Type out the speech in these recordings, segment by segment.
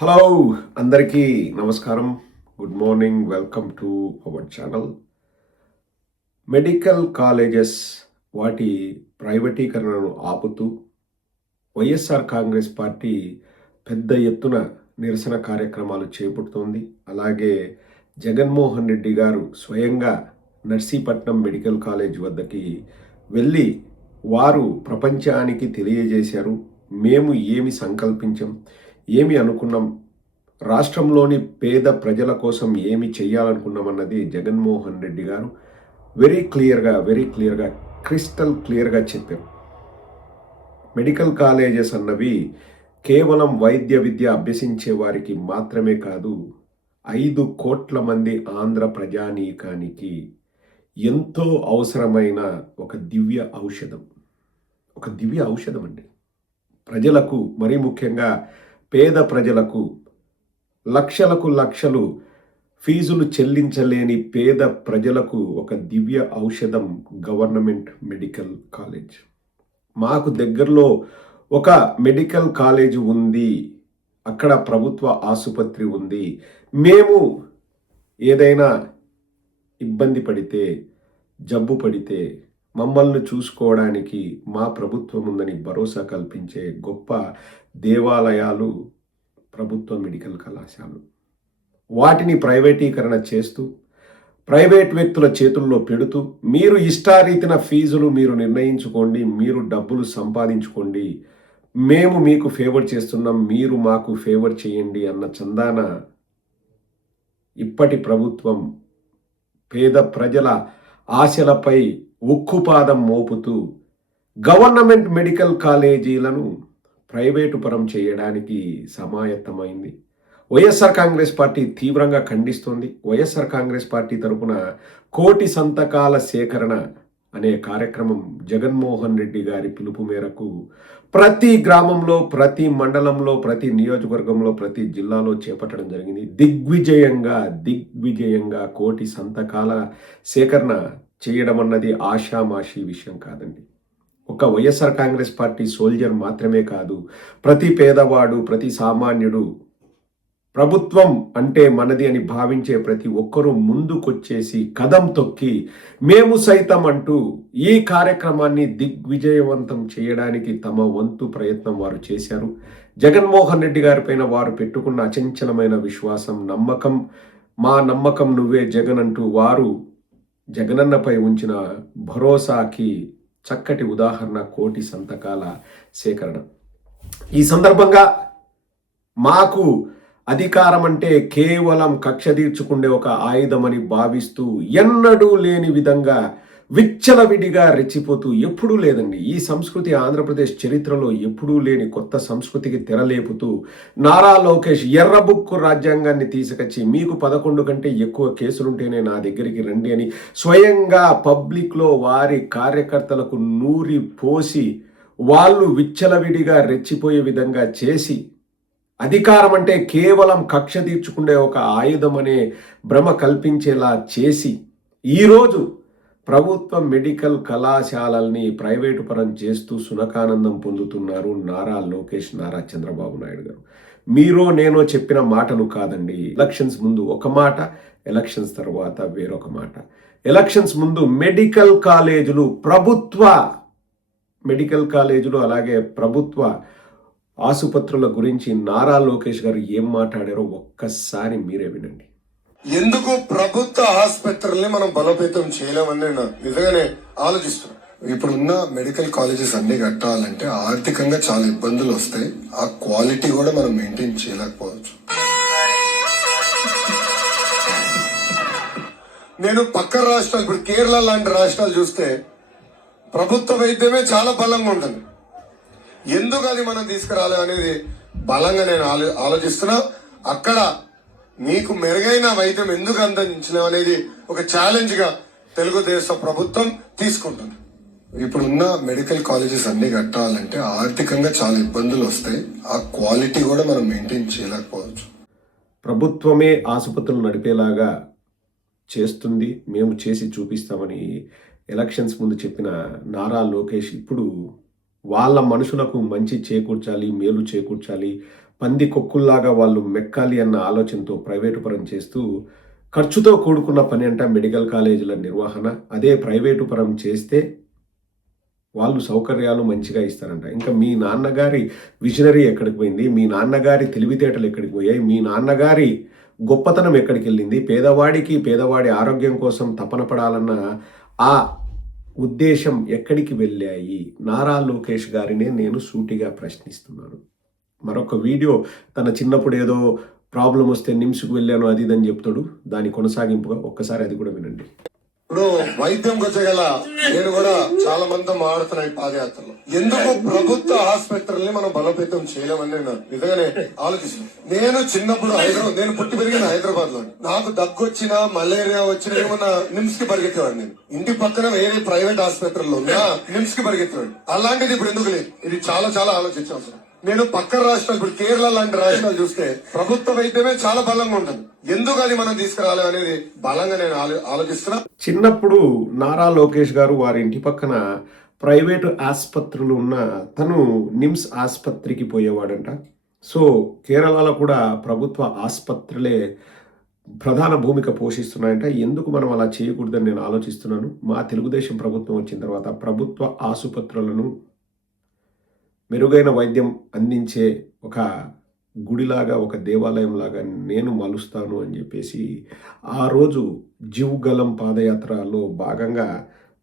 Hello అందరికీ నమస్కారం. Good morning. Welcome to our channel. Medical colleges వాటి ప్రైవేటీకరణను ఆపుతూ వైఎస్ఆర్ కాంగ్రెస్ పార్టీ పెద్ద ఎత్తున నిరసన కార్యక్రమాలు చేపడుతోంది. అలాగే జగన్మోహన్ రెడ్డి గారు స్వయంగా నర్సీపట్నం మెడికల్ కాలేజ్ వద్దకి వెళ్ళి వారు ప్రపంచానికి తెలియజేశారు. మేము ఏమి సంకల్పించాం, ఏమి అనుకున్నాం, రాష్ట్రంలోని పేద ప్రజల కోసం ఏమి చేయాలనుకున్నామన్నది జగన్మోహన్ రెడ్డి గారు వెరీ క్లియర్గా క్రిస్టల్ క్లియర్గా చెప్పారు. మెడికల్ కాలేజెస్ అన్నవి కేవలం వైద్య విద్య అభ్యసించే వారికి మాత్రమే కాదు, 5 కోట్ల మంది ఆంధ్ర ప్రజానీకానికి ఎంతో అవసరమైన ఒక దివ్య ఔషధం అండి. ప్రజలకు, మరీ ముఖ్యంగా పేద ప్రజలకు, లక్షలు ఫీజులు చెల్లించలేని పేద ప్రజలకు ఒక దివ్య ఔషధం గవర్నమెంట్ మెడికల్ కాలేజ్. మాకు దగ్గరలో ఒక మెడికల్ కాలేజ్ ఉంది, అక్కడ ప్రభుత్వ ఆసుపత్రి ఉంది. మేము ఏదైనా ఇబ్బంది పడితే, జబ్బు పడితే మమ్మల్ని చూసుకోవడానికి మా ప్రభుత్వం ఉందని భరోసా కల్పించే గొప్ప దేవాలయాలు ప్రభుత్వ మెడికల్ కళాశాలలు. వాటిని ప్రైవేటీకరణ చేస్తూ, ప్రైవేట్ వ్యక్తుల చేతుల్లో పెడుతూ, మీరు ఇష్టారీతిన ఫీజులు మీరు నిర్ణయించుకోండి, మీరు డబ్బులు సంపాదించుకోండి, మేము మీకు ఫేవర్ చేస్తున్నాం, మీరు మాకు ఫేవర్ చేయండి అన్న చందాన ఇప్పటి ప్రభుత్వం పేద ప్రజల ఆశలపై ఉక్కుపాదం మోపుతూ గవర్నమెంట్ మెడికల్ కాలేజీలను ప్రైవేటు పరం చేయడానికి సమాయత్తమైంది. వైఎస్ఆర్ కాంగ్రెస్ పార్టీ తీవ్రంగా ఖండిస్తోంది. వైఎస్ఆర్ కాంగ్రెస్ పార్టీ తరపున 1,00,00,000 సంతకాల సేకరణ అనే కార్యక్రమం జగన్మోహన్ రెడ్డి గారి పిలుపు మేరకు ప్రతి గ్రామంలో, ప్రతి మండలంలో, ప్రతి నియోజకవర్గంలో, ప్రతి జిల్లాలో చేపట్టడం జరిగింది. దిగ్విజయంగా 1,00,00,000 సంతకాల సేకరణ చేయడం అన్నది ఆషామాషి విషయం కాదండి. ఒక వైఎస్ఆర్ కాంగ్రెస్ పార్టీ సోల్జర్ మాత్రమే కాదు, ప్రతి పేదవాడు, ప్రతి సామాన్యుడు, ప్రభుత్వం అంటే మనది అని భావించే ప్రతి ఒక్కరూ ముందుకొచ్చేసి కదం తొక్కి మేము సైతం అంటూ ఈ కార్యక్రమాన్ని దిగ్విజయవంతం చేయడానికి తమ వంతు ప్రయత్నం వారు చేశారు. జగన్మోహన్ రెడ్డి గారిపైన వారు పెట్టుకున్న అచంచలమైన విశ్వాసం, నమ్మకం, మా నమ్మకం నువ్వే జగన్ అంటూ వారు జగనన్నపై ఉంచిన భరోసాకి చక్కటి ఉదాహరణ 1,00,00,000 సంతకాల సేకరణ. ఈ సందర్భంగా మాకు అధికారం అంటే కేవలం కక్ష తీర్చుకుండే ఒక ఆయుధమని భావిస్తూ ఎన్నడూ లేని విధంగా విచ్చలవిడిగా రెచ్చిపోతూ, ఎప్పుడూ లేదండి ఈ సంస్కృతి ఆంధ్రప్రదేశ్ చరిత్రలో ఎప్పుడూ లేని కొత్త సంస్కృతికి తెరలేపుతూ నారా లోకేష్ ఎర్రబుక్కు రాజ్యాంగాన్ని తీసుకొచ్చి మీకు 11 కంటే ఎక్కువ కేసులుంటేనే నా దగ్గరికి రండి అని స్వయంగా పబ్లిక్లో వారి కార్యకర్తలకు నూరి పోసి వాళ్ళు విచ్చలవిడిగా రెచ్చిపోయే విధంగా చేసి, అధికారం అంటే కేవలం కక్ష తీర్చుకునే ఒక ఆయుధం అనే భ్రమ కల్పించేలా చేసి ఈరోజు ప్రభుత్వ మెడికల్ కళాశాలల్ని ప్రైవేటు పరం చేస్తూ సునకానందం పొందుతున్నారు నారా లోకేష్, నారా చంద్రబాబు నాయుడు గారు. మీరో నేనో చెప్పిన మాటలు కాదండి. ఎలక్షన్స్ ముందు ఒక మాట, ఎలక్షన్స్ తర్వాత వేరొక మాట. ఎలక్షన్స్ ముందు మెడికల్ కాలేజీలు, ప్రభుత్వ మెడికల్ కాలేజీలు అలాగే ప్రభుత్వ ఆసుపత్రుల గురించి నారా లోకేష్ గారు ఏం మాట్లాడారో ఒక్కసారి మీరే వినండి. ఎందుకు ప్రభుత్వ ఆసుపత్రుల్ని మనం బలోపేతం చేయలేమని నేను నిజంగానే ఆలోచిస్తున్నాను. ఇప్పుడున్న మెడికల్ కాలేజెస్ అన్ని కట్టాలంటే ఆర్థికంగా చాలా ఇబ్బందులు వస్తాయి. ఆ క్వాలిటీ కూడా మనం మెయింటైన్ చేయలేకపోవచ్చు. నేను పక్క రాష్ట్రాలు, ఇప్పుడు కేరళ లాంటి రాష్ట్రాలు చూస్తే ప్రభుత్వ వైద్యమే చాలా బలంగా ఉంటుంది. ఎందుకు అది మనం తీసుకురాలి అనేది బలంగా నేను ఆలోచిస్తున్నా. అక్కడ మీకు మెరుగైన వైద్యం ఎందుకు అందించలేం అనేది ఒక ఛాలెంజ్ గా తెలుగుదేశం ప్రభుత్వం తీసుకుంటుంది. ఇప్పుడున్న మెడికల్ కాలేజెస్ అన్ని కట్టాలంటే ఆర్థికంగా చాలా ఇబ్బందులు వస్తాయి. ఆ క్వాలిటీ కూడా మనం మెయింటైన్ చేయలేకపోవచ్చు. ప్రభుత్వమే ఆసుపత్రులు నడిపేలాగా చేస్తుంది, మేము చేసి చూపిస్తామని ఎలక్షన్స్ ముందు చెప్పిన నారా లోకేష్ ఇప్పుడు వాళ్ళ మనుషులకు మంచి చేకూర్చాలి, మేలు చేకూర్చాలి, పంది కొక్కుల్లాగా వాళ్ళు మెక్కాలి అన్న ఆలోచనతో ప్రైవేటు పరం చేస్తూ ఖర్చుతో కూడుకున్న పని అంట మెడికల్ కాలేజీల నిర్వహణ. అదే ప్రైవేటు పరం చేస్తే వాళ్ళు సౌకర్యాలు మంచిగా ఇస్తారంట. ఇంకా మీ నాన్నగారి విజనరీ ఎక్కడికి పోయింది? మీ నాన్నగారి తెలివితేటలు ఎక్కడికి పోయాయి? మీ నాన్నగారి గొప్పతనం ఎక్కడికి వెళ్ళింది? పేదవాడి ఆరోగ్యం కోసం తపన పడాలన్న ఆ ఉద్దేశం ఎక్కడికి వెళ్ళాయి? నారా లోకేష్ గారినే నేను సూటిగా ప్రశ్నిస్తున్నాను. మరొక వీడియో తన చిన్నప్పుడు ఏదో ప్రాబ్లం వస్తే నిమ్స్కు వెళ్ళాను అది ఇదని చెప్తాడు. దాని కొనసాగింపుగా ఒక్కసారి అది కూడా వినండి. ఇప్పుడు వైద్యంకి వచ్చేగల నేను కూడా చాలా మందితో మాట్లాడుతున్నా ఈ పాదయాత్రలో. ఎందుకు ప్రభుత్వ ఆసుపత్రుల్ని మనం బలోపేతం చేయలేమని నేను నిజంగానే ఆలోచిస్తున్నాను. నేను చిన్నప్పుడు నేను పుట్టి పెరిగిన హైదరాబాద్ లో. నాకు దగ్గు వచ్చినా మలేరియా వచ్చినా ఏమన్నా నిమ్స్ కి పరిగెత్తేవాడు. నేను ఇంటి పక్కన వేరే ప్రైవేట్ ఆసుపత్రుల్లో ఉన్నా నిమ్స్ కి పరిగెత్తేవాడు. అలాంటిది ఇప్పుడు ఎందుకు లేదు? ఇది చాలా చాలా ఆలోచించాల్సిన. నేను పక్క రాష్ట్రాలు ఇప్పుడు కేరళ లాంటి రాష్ట్రాలు చూస్తే ప్రభుత్వ వైద్యమే చాలా బలంగా ఉంటుంది. ఎందుకు అది మనం తీసుకురాలి అనేది బలంగా నేను ఆలోచిస్తున్నా. చిన్నప్పుడు నారా లోకేష్ గారు వారి ఇంటి పక్కన ప్రైవేటు ఆసుపత్రులు ఉన్న తను నిమ్స్ ఆసుపత్రికి పోయేవాడంట. సో కేరళలో కూడా ప్రభుత్వ ఆసుపత్రులే ప్రధాన భూమిక పోషిస్తున్నాయంట. ఎందుకు మనం అలా చేయకూడదని నేను ఆలోచిస్తున్నాను. మా తెలుగుదేశం ప్రభుత్వం వచ్చిన తర్వాత ప్రభుత్వ ఆసుపత్రులను మెరుగైన వైద్యం అందించే ఒక గుడిలాగా, ఒక దేవాలయంలాగా నేను మలుస్తాను అని చెప్పేసి ఆ రోజు జీవగలం పాదయాత్రలో భాగంగా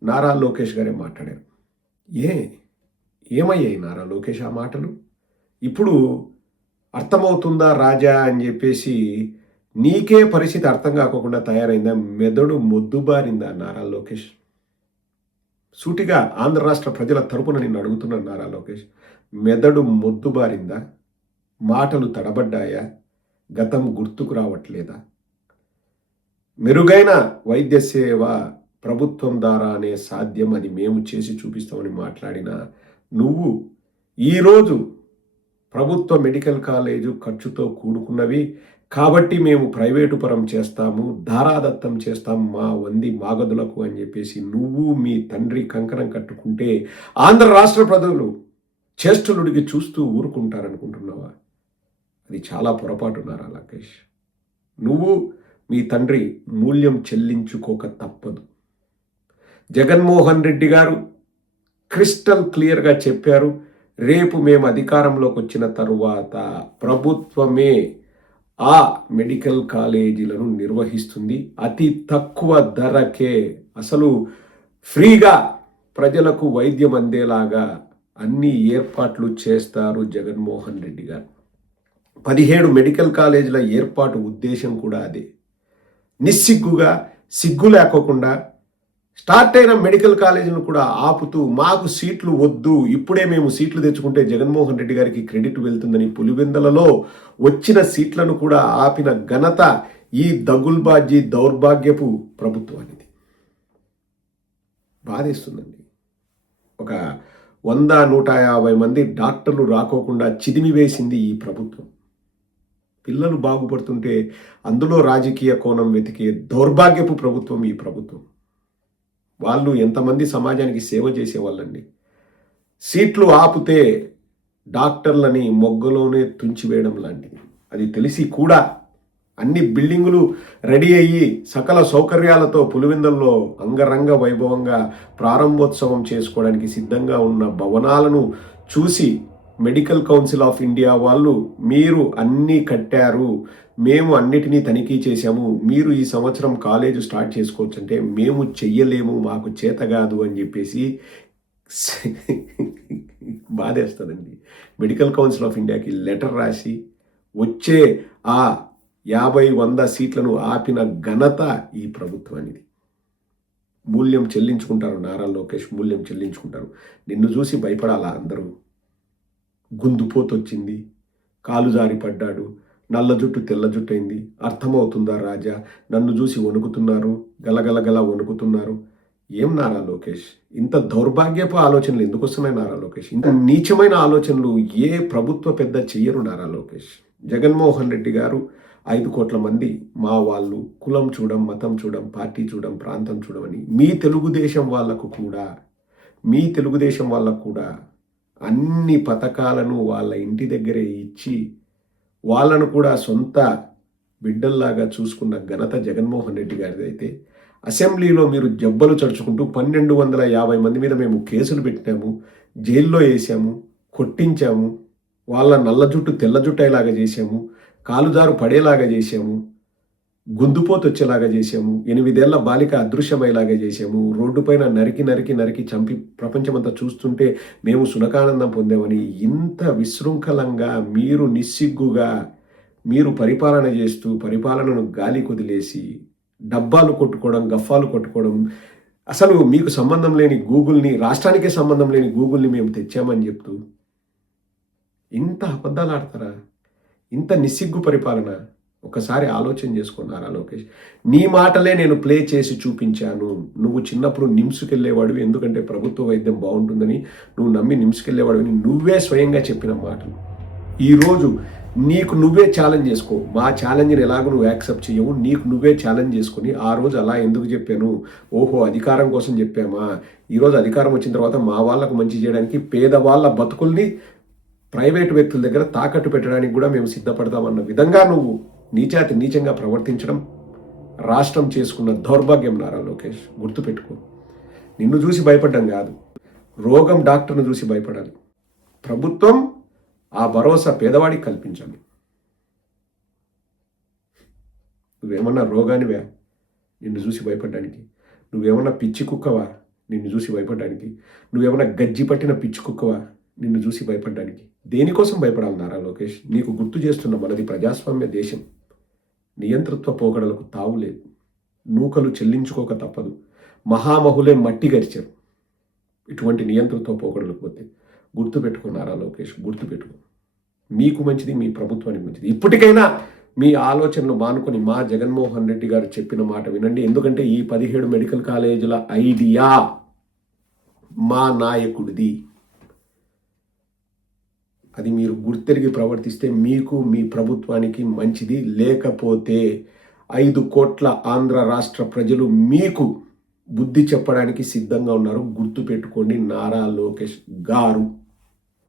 నారా లోకేష్ గారే మాట్లాడారు. ఏమయ్యాయి నారా లోకేష్ ఆ మాటలు? ఇప్పుడు అర్థమవుతుందా రాజా అని చెప్పేసి నీకే పరిస్థితి అర్థం కాకుండా తయారైందా? మెదడు మొద్దుబారిందా నారా లోకేష్? సూటిగా ఆంధ్ర రాష్ట్ర ప్రజల తరపున నిన్ను అడుగుతున్నాను నారా లోకేష్, మెదడు మొద్దుబారిందా? మాటలు తడబడ్డాయా? గతం గుర్తుకు రావట్లేదా? మెరుగైన వైద్య సేవ ప్రభుత్వం ద్వారానే సాధ్యం, అది మేము చేసి చూపిస్తామని మాట్లాడిన నువ్వు ఈరోజు ప్రభుత్వ మెడికల్ కాలేజు ఖర్చుతో కూడుకున్నవి కాబట్టి మేము ప్రైవేటు పరం చేస్తాము, ధారాదత్తం చేస్తాము మా వంది మాగదులకు అని చెప్పేసి నువ్వు మీ తండ్రి కంకణం కట్టుకుంటే ఆంధ్ర రాష్ట్ర ప్రజలు చేష్టలుడికి చూస్తూ ఊరుకుంటారనుకుంటున్నావా? అది చాలా పొరపాటు నారా లోకేష్. నువ్వు మీ తండ్రి మూల్యం చెల్లించుకోక తప్పదు. జగన్మోహన్ రెడ్డి గారు క్రిస్టల్ క్లియర్గా చెప్పారు, రేపు మేము అధికారంలోకి వచ్చిన తరువాత ప్రభుత్వమే ఆ మెడికల్ కాలేజీలను నిర్వహిస్తుంది. అతి తక్కువ ధరకే, అసలు ఫ్రీగా ప్రజలకు వైద్యం అందేలాగా అన్ని ఏర్పాట్లు చేస్తారు జగన్మోహన్ రెడ్డి గారు. 17 మెడికల్ కాలేజీల ఏర్పాటు ఉద్దేశం కూడా అదే. నిస్సిగ్గుగా, సిగ్గు లేకోకుండా స్టార్ట్ అయిన మెడికల్ కాలేజీలను కూడా ఆపుతూ మాకు సీట్లు వద్దు, ఇప్పుడే మేము సీట్లు తెచ్చుకుంటే జగన్మోహన్ రెడ్డి గారికి క్రెడిట్ వెళ్తుందని పులివెందులలో వచ్చిన సీట్లను కూడా ఆపిన ఘనత ఈ దగుల్బాజీ దౌర్భాగ్యపు ప్రభుత్వానికి. బాధేస్తుందండి. ఒక 100-150 మంది డాక్టర్లు రాకోకుండా చిదిమి వేసింది ఈ ప్రభుత్వం. పిల్లలు బాగుపడుతుంటే అందులో రాజకీయ కోణం వెతికే దౌర్భాగ్యపు ప్రభుత్వం ఈ ప్రభుత్వం. వాళ్ళు ఎంతమంది సమాజానికి సేవ చేసేవాళ్ళండి. సీట్లు ఆపితే డాక్టర్లని మొగ్గలోనే తుంచివేయడం లాంటిది. అది తెలిసి కూడా అన్ని బిల్డింగులు రెడీ అయ్యి సకల సౌకర్యాలతో పులివెందుల్లో అంగరంగ వైభవంగా ప్రారంభోత్సవం చేసుకోవడానికి సిద్ధంగా ఉన్న భవనాలను చూసి మెడికల్ కౌన్సిల్ ఆఫ్ ఇండియా వాళ్ళు మీరు అన్నీ కట్టారు, మేము అన్నిటినీ తనిఖీ చేశాము, మీరు ఈ సంవత్సరం కాలేజ్ స్టార్ట్ చేసుకోవచ్చు అంటే మేము చెయ్యలేము, మాకు చేత కాదు అని చెప్పేసి బాధేస్తుందండి. మెడికల్ కౌన్సిల్ ఆఫ్ ఇండియాకి లెటర్ రాసి వచ్చే ఆ 50-100 సీట్లను ఆపిన ఘనత ఈ ప్రభుత్వానికి. మూల్యం చెల్లించుకుంటారు నారా లోకేష్, మూల్యం చెల్లించుకుంటారు. నిన్ను చూసి భయపడాలా అందరూ? గుందుపోతొచ్చింది, కాలు జారి పడ్డాడు, నల్ల జుట్టు తెల్ల జుట్టు అయింది, అర్థమవుతుందా రాజా? నన్ను చూసి వణుకుతున్నారు, గలగలగల వణుకుతున్నారు. ఏం నారా లోకేష్, ఇంత దౌర్భాగ్యపు ఆలోచనలు ఎందుకు వస్తున్నాయి నారా లోకేష్? ఇంత నీచమైన ఆలోచనలు ఏ ప్రభుత్వ పెద్ద చెయ్యరు నారా లోకేష్. జగన్మోహన్ రెడ్డి గారు 5 కోట్ల మంది మా వాళ్ళు, కులం చూడం, మతం చూడం, పార్టీ చూడం, ప్రాంతం చూడమని మీ తెలుగుదేశం వాళ్ళకు కూడా అన్ని పథకాలను వాళ్ళ ఇంటి దగ్గరే ఇచ్చి వాళ్ళను కూడా సొంత బిడ్డల్లాగా చూసుకున్న ఘనత జగన్మోహన్ రెడ్డి గారిది అయితే అసెంబ్లీలో మీరు జబ్బలు చడుచుకుంటూ 1250 మంది మీద మేము కేసులు పెట్టినాము, జైల్లో వేసాము, కొట్టించాము, వాళ్ళ నల్ల జుట్టు తెల్ల జుట్టు అయ్యేలాగా చేసాము, కాలుజారు పడేలాగా చేసాము, గుందుపోతు వచ్చేలాగా చేసాము, 8 ఏళ్ల బాలిక అదృశ్యమయ్యేలాగా చేసాము, రోడ్డు పైన నరికి నరికి నరికి చంపి ప్రపంచమంతా చూస్తుంటే మేము సునకానందం పొందామని ఇంత విశృంఖలంగా మీరు నిస్సిగ్గుగా మీరు పరిపాలన చేస్తూ పరిపాలనను గాలి కొదిలేసి డబ్బాలు కొట్టుకోవడం, గఫాలు కొట్టుకోవడం, అసలు మీకు సంబంధం లేని గూగుల్ని, రాష్ట్రానికే సంబంధం లేని గూగుల్ని మేము తెచ్చామని చెప్తూ ఇంత అబద్ధాలు ఆడతారా? ఇంత నిస్సిగ్గు పరిపాలన ఒకసారి ఆలోచన చేసుకున్నారా లోకేష్? నీ మాటలే నేను ప్లే చేసి చూపించాను. నువ్వు చిన్నప్పుడు నిమ్స్కి వెళ్ళేవాడు, ఎందుకంటే ప్రభుత్వ వైద్యం బాగుంటుందని నువ్వు నమ్మి నిమ్స్కి వెళ్ళేవాడు, నువ్వే స్వయంగా చెప్పిన మాటలు ఈరోజు నీకు నువ్వే ఛాలెంజ్ చేసుకో. మా ఛాలెంజ్ని ఎలాగో నువ్వు యాక్సెప్ట్ చేయవు, నీకు నువ్వే ఛాలెంజ్ చేసుకుని ఆ రోజు అలా ఎందుకు చెప్పాను, ఓహో అధికారం కోసం చెప్పామా, ఈరోజు అధికారం వచ్చిన తర్వాత మా వాళ్ళకు మంచి చేయడానికి పేదవాళ్ళ బతుకుల్ని ప్రైవేటు వ్యక్తుల దగ్గర తాకట్టు పెట్టడానికి కూడా మేము సిద్ధపడతామన్న విధంగా నువ్వు నీచంగా ప్రవర్తించడం రాష్ట్రం చేసుకున్న దౌర్భాగ్యం నారా లోకేష్. గుర్తుపెట్టుకో, నిన్ను చూసి భయపడ్డం కాదు, రోగం డాక్టర్ను చూసి భయపడాలి. ప్రభుత్వం ఆ భరోసా పేదవాడికి కల్పించాలి. నువ్వేమన్నా రోగానివా నిన్ను చూసి భయపడ్డానికి? నువ్వేమన్నా పిచ్చి కుక్కవా నిన్ను చూసి భయపడ్డానికి? నువ్వేమన్నా గజ్జి పట్టిన పిచ్చి కుక్కవా నిన్ను చూసి భయపడ్డానికి? దేనికోసం భయపడాలి నారా లోకేష్? నీకు గుర్తు చేస్తున్న మనది ప్రజాస్వామ్య దేశం. నియంతృత్వ పోకడలకు తావులేదు, నూకలు చెల్లించుకోక తప్పదు. మహామహులే మట్టి గరిచారు ఇటువంటి నియంతృత్వ పోకడలకు పోతే. గుర్తుపెట్టుకున్నారా లోకేష్? గుర్తుపెట్టుకో, మీకు మంచిది, మీ ప్రభుత్వానికి మంచిది. ఇప్పటికైనా మీ ఆలోచనలు మానుకొని మా జగన్మోహన్ రెడ్డి గారు చెప్పిన మాట వినండి. ఎందుకంటే ఈ 17 మెడికల్ కాలేజీల ఐడియా మా నాయకుడిది. అది మీరు గుర్తెరిగి ప్రవర్తిస్తే మీకు మీ ప్రభుత్వానికి మంచిది. లేకపోతే 5 కోట్ల ఆంధ్ర రాష్ట్ర ప్రజలు మీకు బుద్ధి చెప్పడానికి సిద్ధంగా ఉన్నారు. గుర్తుపెట్టుకోండి నారా లోకేష్ గారు.